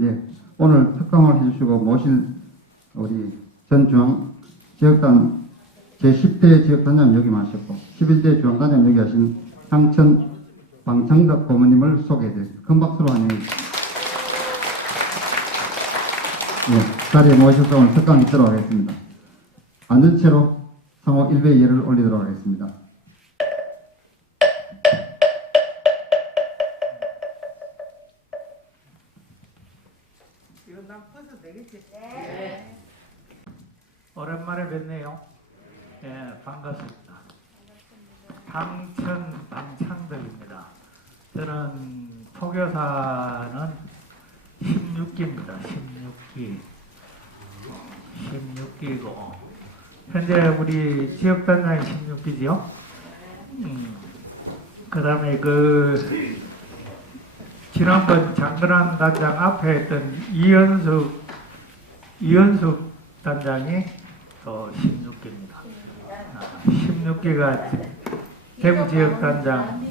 네, 오늘 특강을 해주시고 모실 우리 전 중앙 지역단 제10대 지역단장 역임하셨고 11대 중앙단장 역임하신 상천 방창덕 고모님을 소개해드립니다. 큰 박수로 환영해 주십시오. 네, 자리에 모셔서 오늘 특강을 있도록 하겠습니다. 앉은 채로 상호 1배 예를 올리도록 하겠습니다. 난 벗어도 되겠지? 오랜만에 뵙네요. 예, 반갑습니다. 방천 방창덕입니다. 저는 포교사는 16기입니다. 16기. 16기고 현재 우리 지역단장이 16기지요. 음, 그 다음에 그 지난번 장근환 단장 앞에 했던 이현숙 이현숙 단장이 또 16기입니다. 아, 16기가 대구 지역 단장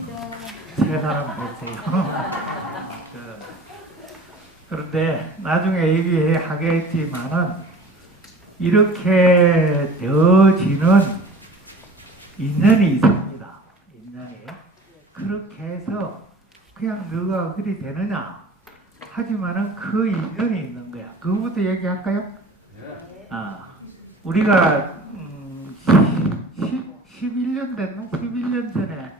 세 사람 됐어요. 그, 그런데 나중에 얘기하겠지만은 이렇게 되어지는 인연이 있습니다. 인연이 그렇게 해서 그냥 너가 그리 되느냐 하지만은 그 인연이 있는 거야. 그거부터 얘기할까요? 아, 우리가 음, 10, 11년 됐나? 11년 전에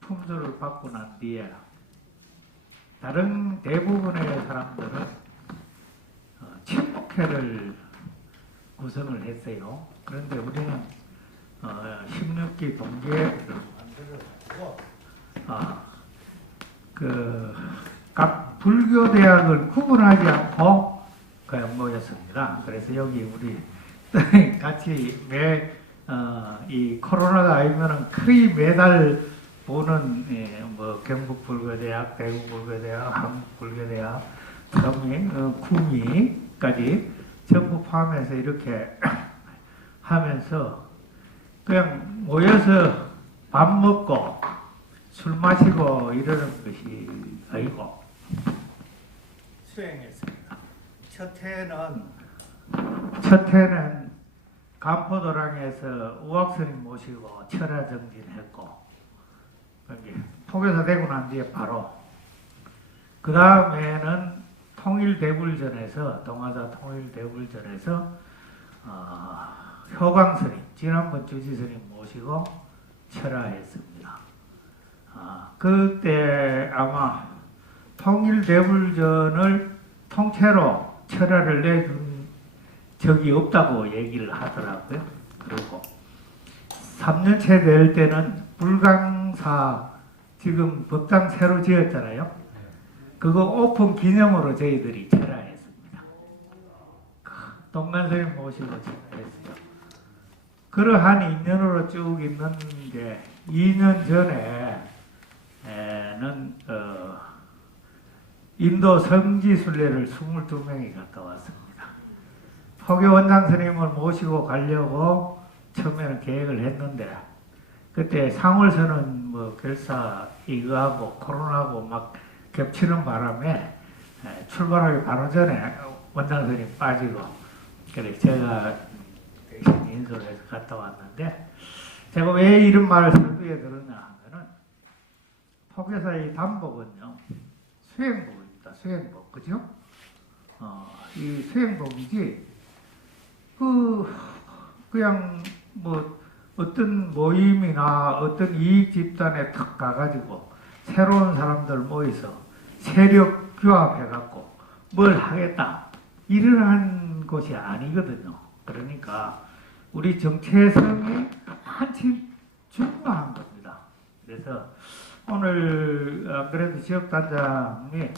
품조를 받고 난 뒤에 다른 대부분의 사람들은 어, 친목회를 구성을 했어요. 그런데 우리는 어, 16기 동기에 아, 그, 각 불교 대학을 구분하지 않고 그냥 모였습니다. 그래서 여기 우리 같이 매, 어, 이 코로나가 아니면은 거의 매달 보는, 예, 뭐, 경북 불교대학, 대구 불교대학, 한국 불교대학, 구미, 어, 구미까지 전부 포함해서 이렇게 하면서 그냥 모여서 밥 먹고 술 마시고 이러는 것이 아니고 수행했습니다. 첫 해는 첫 해는 간포도랑에서 우학스님 모시고 철야 정진했고 포교사 되고 난 뒤에 바로 그 다음에는 통일대불전에서 동아사 통일대불전에서 어, 효광스님 지난번 주지스님 모시고 철야했습니다. 아, 그때 아마 통일대불전을 통째로 철야를 내준 적이 없다고 얘기를 하더라고요. 그리고 3년째 될 때는 불강사 지금 법당 새로 지었잖아요. 그거 오픈 기념으로 저희들이 철야했습니다. 동간선님 모시고 철야했어요. 그러한 인연으로 쭉 있는 게 2년 전에 에는 어, 인도 성지순례를 22명이 갔다 왔습니다. 포교 원장 스님을 모시고 가려고 처음에는 계획을 했는데 그때 상월선은 뭐 결사 이거하고 코로나하고 막 겹치는 바람에 에, 출발하기 바로 전에 원장 스님 빠지고 그래 제가 대신 인솔을 해서 갔다 왔는데 제가 왜 이런 말을 설두에 들었냐 포교사의 단복은요 수행복입니다. 수행복 그죠? 어, 이 수행복이지 그 그냥 뭐 어떤 모임이나 어떤 이익 집단에 탁 가가지고 새로운 사람들 모여서 세력 규합해갖고 뭘 하겠다 이러한 것이 아니거든요. 그러니까 우리 정체성이 한참 중요한 겁니다. 그래서 오늘 안 그래도 지역단장이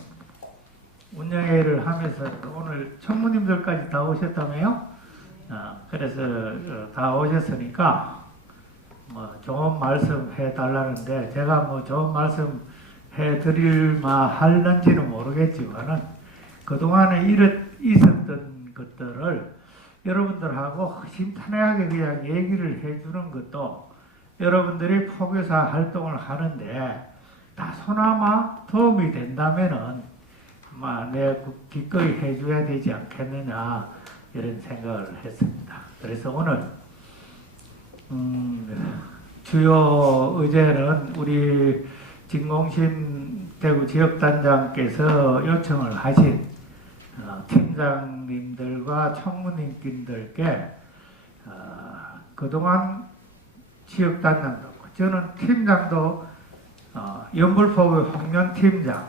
운영회를 하면서 오늘 청무님들까지 다 오셨다며요? 어, 그래서 어, 다 오셨으니까 뭐 좋은 말씀 해달라는데 제가 뭐 좋은 말씀 해드릴마 할는지는 모르겠지만은 그동안에 이렇, 있었던 것들을 여러분들하고 심탄회하게 그냥 얘기를 해주는 것도 여러분들이 포교사 활동을 하는데 다소나마 도움이 된다면은 내 기꺼이 해줘야 되지 않겠느냐 이런 생각을 했습니다. 그래서 오늘 음, 주요 의제는 우리 진공신 대구 지역단장께서 요청을 하신 어, 팀장님들과 총무님들께 어, 그동안 지역단장도 저는 팀장도 어, 연불포구 홍련 팀장,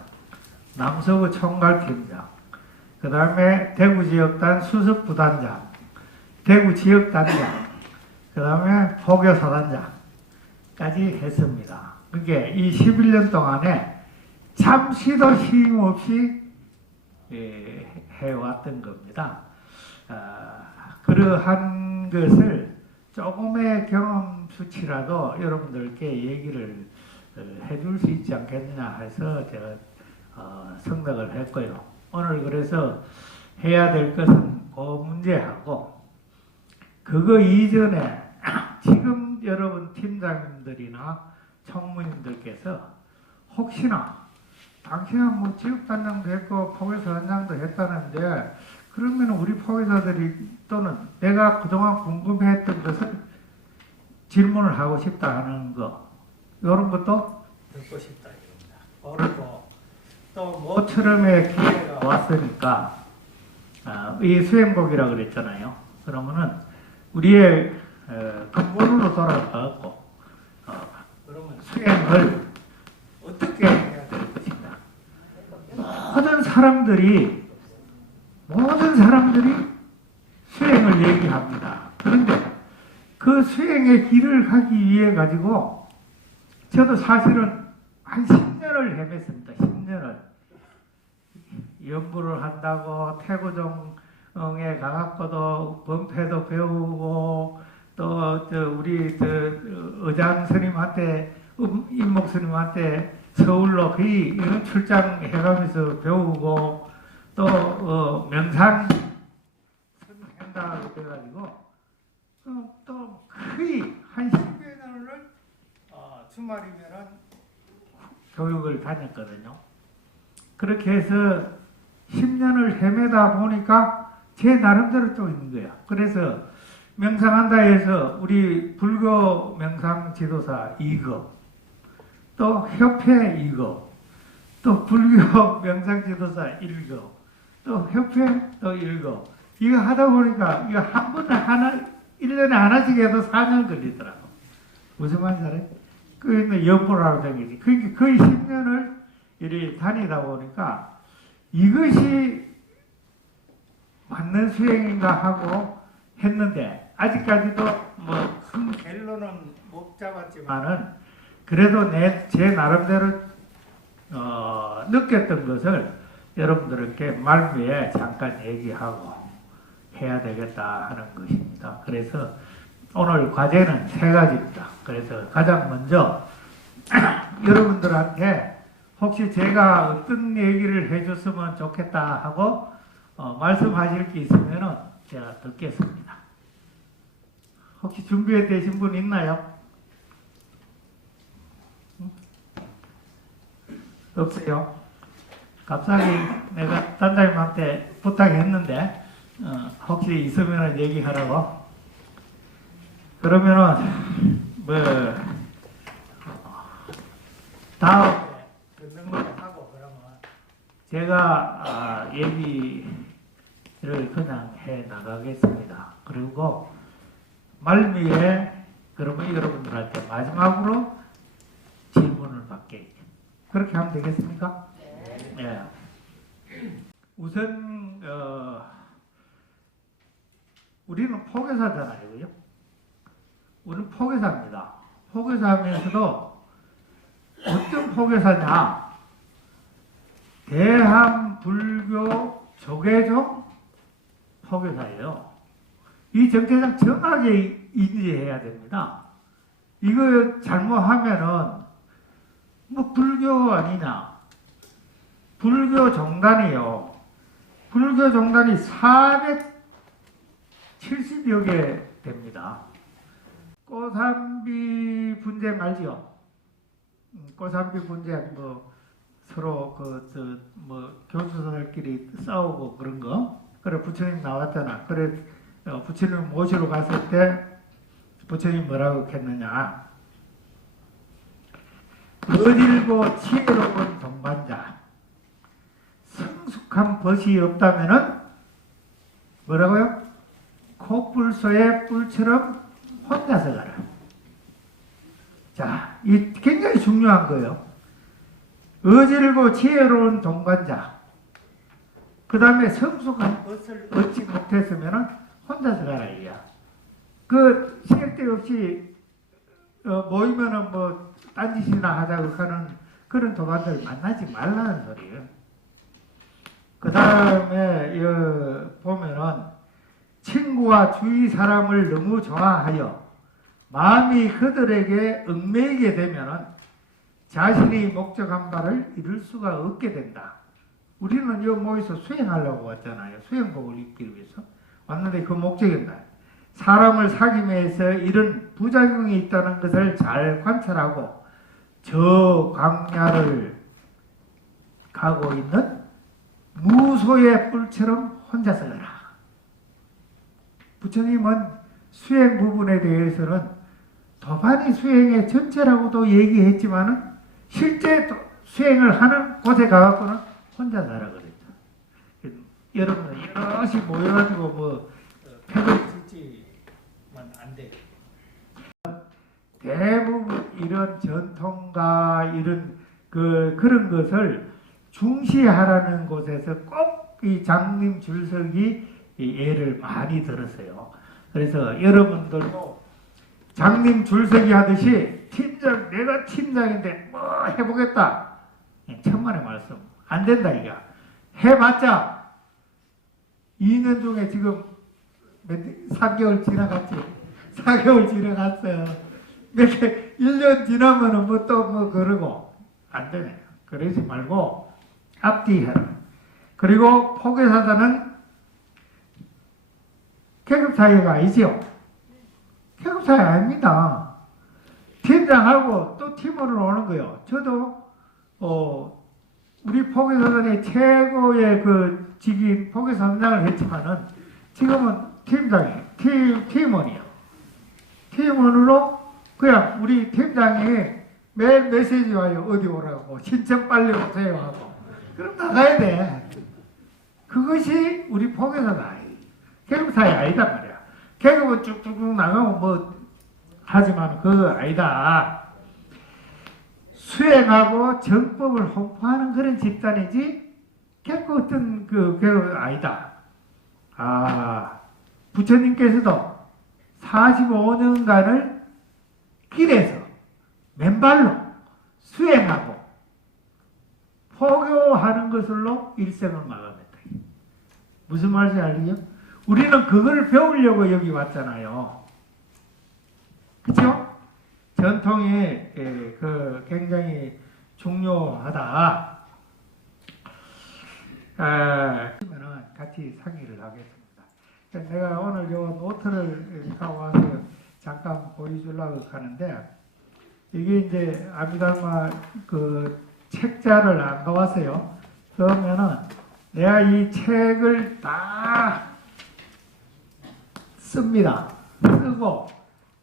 남서구 총괄 팀장, 그 다음에 대구 지역단 수석 부단장, 대구 지역단장, 그 다음에 포교사단장까지 했습니다. 그게 이 11년 동안에 잠시도 쉼 없이 예, 해왔던 겁니다. 아, 그러한 것을 조금의 경험 수치라도 여러분들께 얘기를 어, 해줄 수 있지 않겠느냐 해서 제가 어, 생각을 했고요. 오늘 그래서 해야 될 것은 그 문제하고 그거 이전에 지금 여러분 팀장님들이나 총무님들께서 혹시나 당신은 뭐 지역단장도 했고 포교사단장도 했다는데 그러면 우리 포교사들이 또는 내가 그동안 궁금해했던 것을 질문을 하고 싶다 하는 거 이런 것도 듣고 싶다 이겁니다. 그리고 또 모처럼의 기회가 왔으니까 아, 이 수행복이라 그랬잖아요. 그러면은 우리의 어, 근본으로 돌아가고 어, 그러면 수행을 어떻게 해야 될 것인가? 모든 사람들이 모든 사람들이 수행을 얘기합니다. 그런데 그 수행의 길을 가기 위해 가지고 저도 사실은 한 10년을 헤맸습니다. 10년을 연구를 한다고 태고종에 가갖고도 범패도 배우고 또저 우리 저 의장 스님한테 음, 임목 스님한테 서울로 거의 이런 출장 해가면서 배우고 또 어, 명상 선행다고 돼가지고 어, 또 거의 한 10여 년을 어, 주말이면은 교육을 다녔거든요. 그렇게 해서 10년을 헤매다 보니까 제 나름대로 또 있는 거야. 그래서 명상한다 해서 우리 불교 명상 지도사 2급, 또 협회 2급, 또 불교 명상 지도사 1급, 또 협회 또 1급. 이거 하다 보니까 이거 한 번에 하나, 1년에 하나씩 해도 4년 걸리더라고. 무슨 말인지 알아요? 그 연보라고 된 거지. 그게 거의 10년을 이리 다니다 보니까 이것이 맞는 수행인가 하고 했는데 아직까지도 뭐큰 결론은 못 잡았지만은 그래도 내 제 나름대로 어, 느꼈던 것을 여러분들께 말미에 잠깐 얘기하고 해야 되겠다 하는 것입니다. 그래서 오늘 과제는 세 가지입니다. 그래서 가장 먼저 여러분들한테 혹시 제가 어떤 얘기를 해줬으면 좋겠다 하고 어, 말씀하실 게 있으면 제가 듣겠습니다. 혹시 준비해 되신 분 있나요? 응? 없어요. 갑자기 내가 단장님한테 부탁했는데 어, 혹시 있으면 얘기하라고. 그러면은 뭐 다음 듣는 걸 하고 그러면 제가 아, 얘기를 그냥 해 나가겠습니다. 그리고 말미에 그러면 여러분들한테 마지막으로 질문을 받게 그렇게 하면 되겠습니까? 네. 우선 어, 우리는 포교사잖아요, 그죠? 우리는 포교사입니다. 포교사하면서도 어떤 포교사냐? 대한 불교 조계종 포교사예요. 이 정체상 정확하게 인지해야 됩니다. 이거 잘못하면은 뭐 불교 아니냐? 불교 정단이요. 불교 정단이 470여 개 됩니다. 꼬삼비 분쟁 알죠? 음, 꼬삼비 분쟁 뭐 서로 그저뭐 교수들끼리 싸우고 그런 거 그래 부처님 나왔잖아 그래 어, 부처님 모시러 갔을 때 부처님 뭐라고 했느냐 어딜고 지혜로운 동반자 성숙한 벗이 없다면은 뭐라고요? 코뿔소의 뿔처럼 혼자서 가라. 자, 이 굉장히 중요한 거예요. 어질고 지혜로운 동반자. 그 다음에 성숙한 벗을 얻지 못했으면 혼자서 가라 이야. 그 쓸데없이 어, 모이면은 뭐 딴짓이나 하자고 하는 그런 도반들 만나지 말라는 소리예요. 그 다음에 보면은 친구와 주위 사람을 너무 좋아하여 마음이 그들에게 얽매이게 되면은 자신이 목적한 바를 이룰 수가 없게 된다. 우리는 여 모여서 수행하려고 왔잖아요. 수행복을 입기 위해서 왔는데 그 목적이다. 사람을 사귐에서 이런 부작용이 있다는 것을 잘 관찰하고 저 광야를 가고 있는 무소의 뿔처럼 혼자서 가라. 부처님은 수행 부분에 대해서는 도반이 수행의 전체라고도 얘기했지만은 실제 도- 수행을 하는 곳에 가갖고는 혼자 가라 그랬죠. 여러분 여럿이 모여가지고 뭐 팩을 짓지만 안 돼. 대부분 이런 전통과 이런 그 그런 것을 중시하라는 곳에서 꼭 이 장님 이 예를 많이 들었어요. 그래서 여러분들도 장님 줄서기 하듯이 팀장 내가 팀장인데 뭐 해보겠다. 예, 천만의 말씀 안 된다 이거. 해봤자 2년 중에 지금 몇 3개월 지나갔지. 4개월 지나갔어요. 몇개 1년 지나면은 뭐또뭐 그러고 안 되네. 그러지 말고 앞뒤 해라. 그리고 포교사자는 계급 사회가 아니지요. 계급 사회 아닙니다. 팀장하고 또 팀으로 오는 거요. 저도 어 우리 포교사단의 최고의 그 직위 포교사단장을 했지만은 지금은 팀장이 팀 팀원이요. 팀원으로 그냥 우리 팀장이 매일 메시지 와요. 어디 오라고 신청 빨리 오세요 하고 그럼 나가야 돼. 그것이 우리 포교사다. 계급 사회 아니다 말이야. 계급은 쭉쭉쭉 나가면 뭐 하지만 그거 아니다. 수행하고 정법을 홍보하는 그런 집단이지 결코 어떤 그 계급 아니다. 아 부처님께서도 45년간을 길에서 맨발로 수행하고 포교하는 것으로 일생을 마감했다. 무슨 말인지 알겠죠? 우리는 그걸 배우려고 여기 왔잖아요. 그죠? 전통이 예, 그 굉장히 중요하다. 아, 그러면은 같이 상의를 하겠습니다. 내가 오늘 요 노트를 갖고 와서 잠깐 보여주려고 하는데 이게 이제 아미달마 그 책자를 안 가왔어요. 그러면은 내가 이 책을 다 씁니다. 쓰고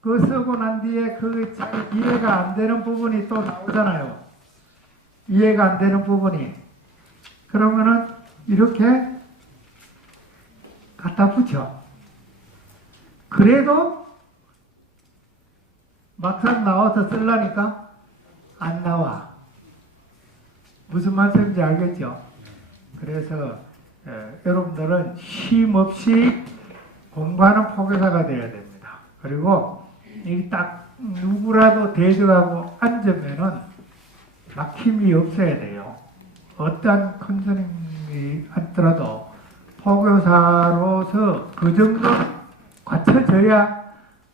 그 쓰고 난 뒤에 그잘 이해가 안 되는 부분이 또 나오잖아요. 이해가 안 되는 부분이 그러면은 이렇게 갖다 붙여. 그래도 막상 나와서 쓰려니까 안 나와. 무슨 말씀인지 알겠죠? 그래서 에, 여러분들은 쉼 없이 공부하는 포교사가 되어야 됩니다. 그리고 이딱 누구라도 대적하고 앉으면은 막힘이 없어야 돼요. 어떠한 큰 스님이 앉더라도 포교사로서 그 정도 갖춰져야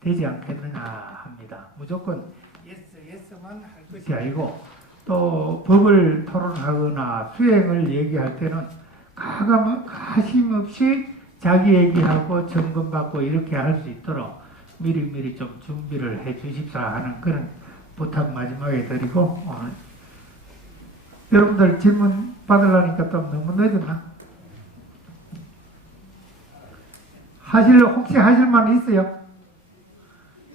되지 않겠느냐 합니다. 무조건 예스 예스만 할 것이 아니고 또 법을 토론하거나 수행을 얘기할 때는 가감 가심 없이 자기 얘기하고 점검받고 이렇게 할 수 있도록 미리미리 좀 준비를 해 주십사 하는 그런 부탁 마지막에 드리고 오늘 여러분들 질문 받으려니까 또 너무 늦었나? 하실 혹시 하실 말 있어요?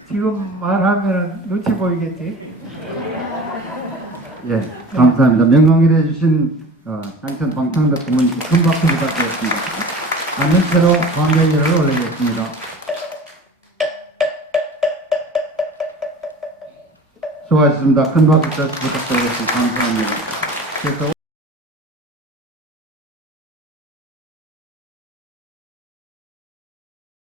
지금 말하면 눈치 보이겠지? 예, 감사합니다. 명강의를 해주신 어, 양천 방창덕 고문님 큰 박수 부탁드리겠습니다. 앉은 채로 광명예를 올리겠습니다. 수고하셨습니다. 큰 박수 부탁드리겠습니다. 감사합니다. 그래서